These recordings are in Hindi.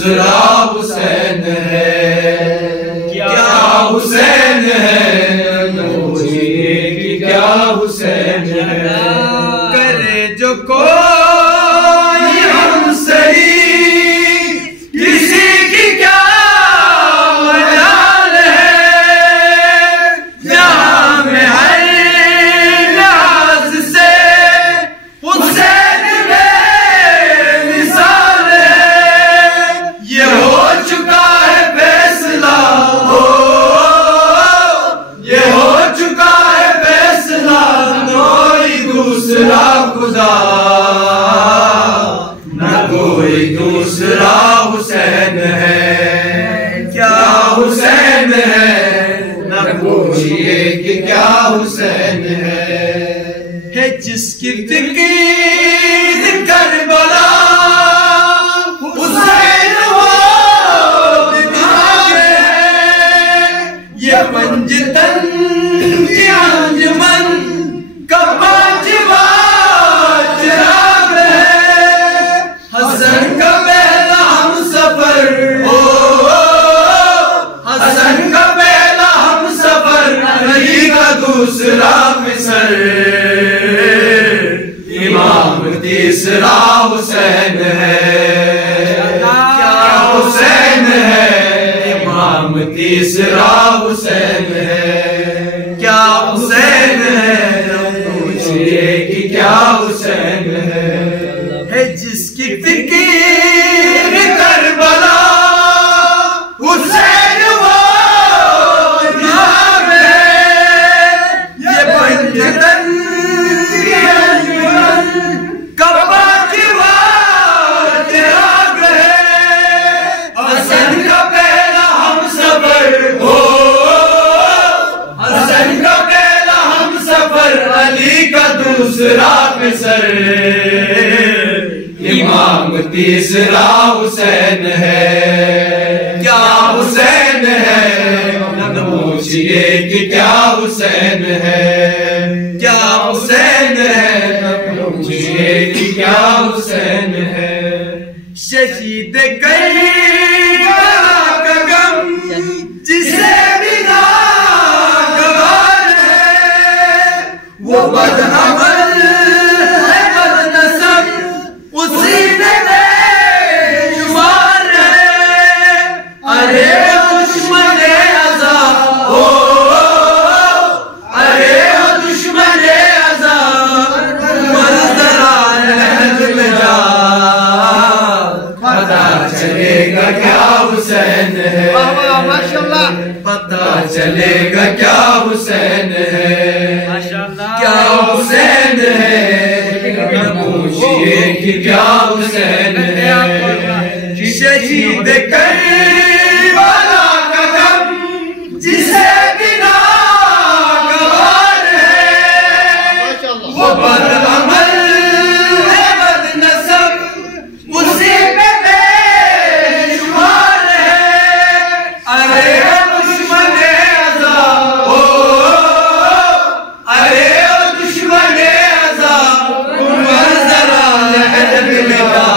दूसरा हुसैन है। क्या हुसैन है, पूछिए कि क्या हुसैन है। करे जो कोई हम सही, किसी की क्या मजाल है। जहां में हर लिहाज से हुसैन बेमिसाल है। ये हो चुका है फैसला, हो ये हो चुका है फैसला, कोई दूसरा खुदा न कोई दूसरा हुसैन है। क्या हुसैन है, न पूछिए कि क्या हुसैन है। जिसकी फिकीर करबला हुसैन वो दिमाग है। ये पंजतन की अंजुमन का पांचवा चिराग है। हसन का पहला हम सफर, हो हसन का पहला हम सफर, अली का दूसरा मिसर। इमाम तीसरा हुसैन है। क्या हुसैन है, इमाम तीसरा हुसैन है। क्या हुसैन है, पूछिए कि क्या हुसैन है। जिसकी फिकीर करबला हुसैन वो दिमाग है। ये पंजतन की अंजुमन का पांचवा चिराग है। हसन का पहला हम सफर, हो हसन का पहला हम सफर, अली का दूसरा मिसर। इमाम तीसरा हुसैन है। क्या हुसैन है, न पूछिए कि क्या हुसैन है। क्या हुसैन है, न पूछिए कि क्या हुसैन है। शहीद करबला का गम जिसे बिना गवार है। वो बदअमल है, बदनसब उसी में बेशुमार है। अरे दुश्मन अज़ा, हो अरे दुश्मन अज़ा, मंज़रा रहल में जा, पता चलेगा क्या हुसैन है। माशाअल्लाह, पता चलेगा क्या हुसैन है। माशाअल्लाह, क्या हुसैन है, न पूछिए कि क्या हुसैन है। शहीद करबला का गम जिसे बिना गवार है। वो बदअमल है, बदनसब उसी पे बेशुमार है। अरे दुश्मन अज़ा, हो अरे दुश्मन अज़ा, मंज़रा रहल में जा,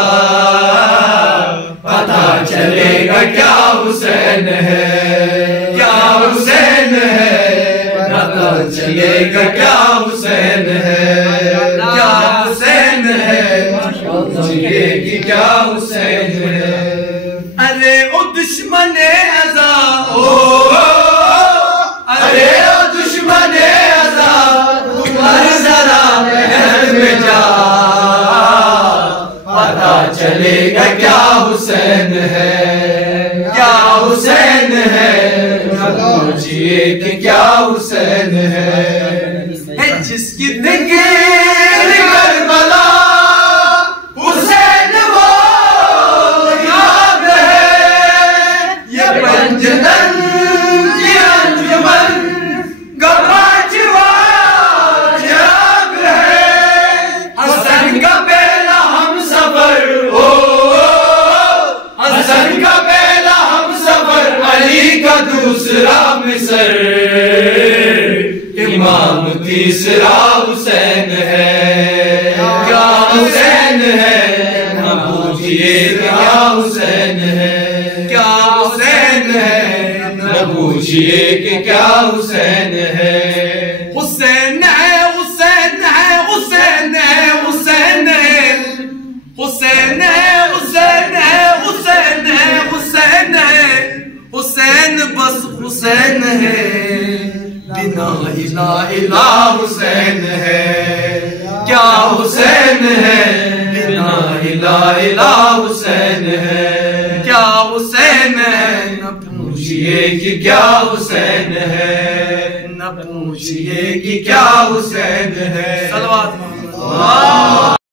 पता चलेगा क्या हुसैन है। क्या हुसैन है, पता चलेगा क्या हुसैन है। क्या हुसैन है, पूछिए कि क्या हुसैन है। अरे ओ दुश्मन अज़ा, ओ अरे ओ दुश्मन अज़ा, मंज़रा रहल में जा, पता चलेगा क्या हुसैन है। क्या हुसैन है, पूछिए कि क्या हुसैन है। जिसकी फिकीर करबला हुसैन वो दिमाग है। ये पंजतन की अंजुमन का पांचवा चिराग है। हसन का पहला हम सफर, हो हसन का पहला हम सफर, अली का दूसरा मिसर। इमाम तीसरा हुसैन है। क्या हुसैन है, न पूछिए क्या हुसैन है। पूछिए कि क्या हुसैन है। हुसैन है, हुसैन है, हुसैन है, हुसैन है, हुसैन है, हुसैन है, हुसैन है, हुसैन है, हुसैन बस हुसैन है, बिना इला हुसैन है। क्या हुसैन है, बिना इला हुसैन है। क्या हुसैन है, न पूछिए कि क्या हुसैन है, न पूछिए कि क्या हुसैन है। सलवात